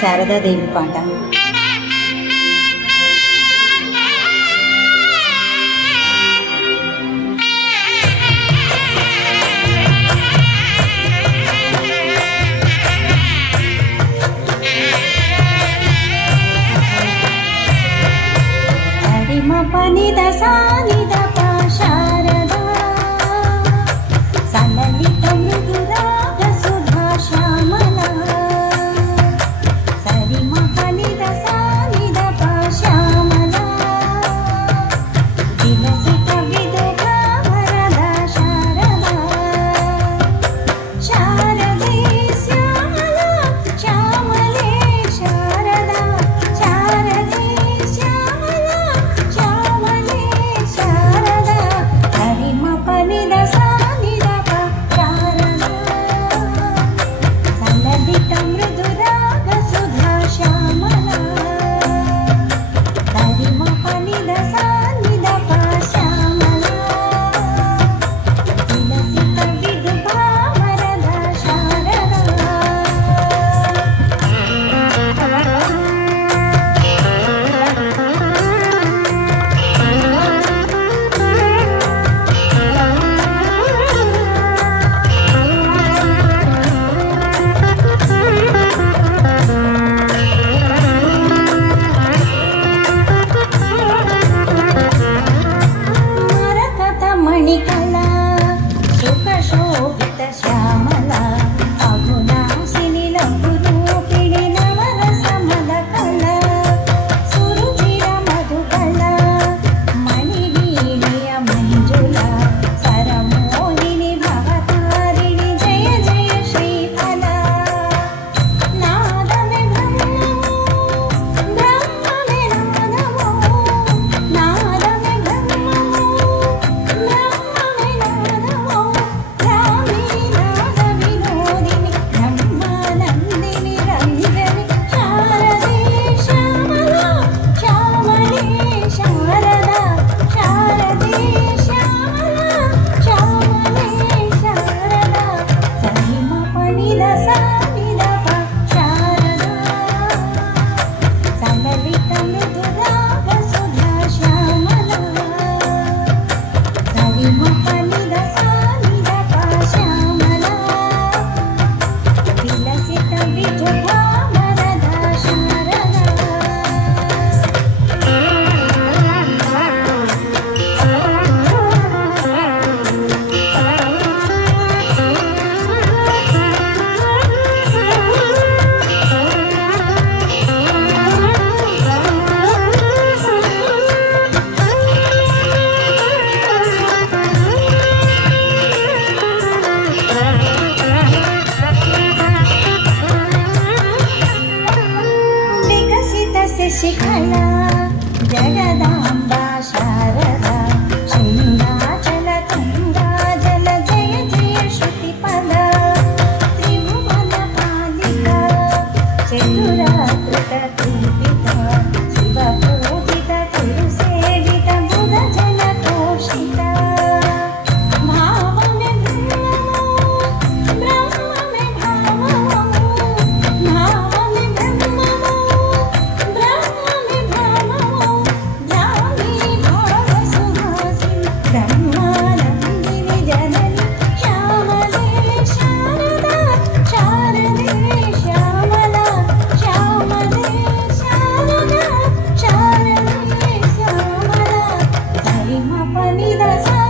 శారదాదేవి పాట. పని దశా నిద శారదా సలలిత మృదురాగ సుధా శ్యామలా సరి మహని దశా నిద శ్యామలా విలసిత విదుగా వరదా శారదా శారదే శ్యామలా శ్యామలే శారదా శారదే శ్యామలా శ్యామలే శారదా హరి మపని దశా నిదప శారదా సలలిత మృదురాగ సుధా శ్యామలా హరి మపని దశా నిదప శ్యామలా విలసిత విదుగా వరదా శారదా. మణికళా సుఖ శోభిత శ్యామలా అఘునాశిని లఘు రూపిణి నవరసమల కళా సురుచిర మధుకళ మణివీణయ మంజుల సరమోహిని భవతారిణి జయ జయ శ్రీఫలా నాదమే బ్రహ్మము బ్రహ్మమే నాదము నాదమే బ్రహ్మము శశికళా జగదాంబా శారదా శృంగాచల తుంగాజల జయ జయ శృతిపద త్రిభువన పాలికా చతురాకృత కల్పిత శివ పూజిత కురు సేవిత బుధ జన తోషిత భావమే బ్రహ్మము బ్రహ్మమే భావము భావమే బ్రహ్మము Nida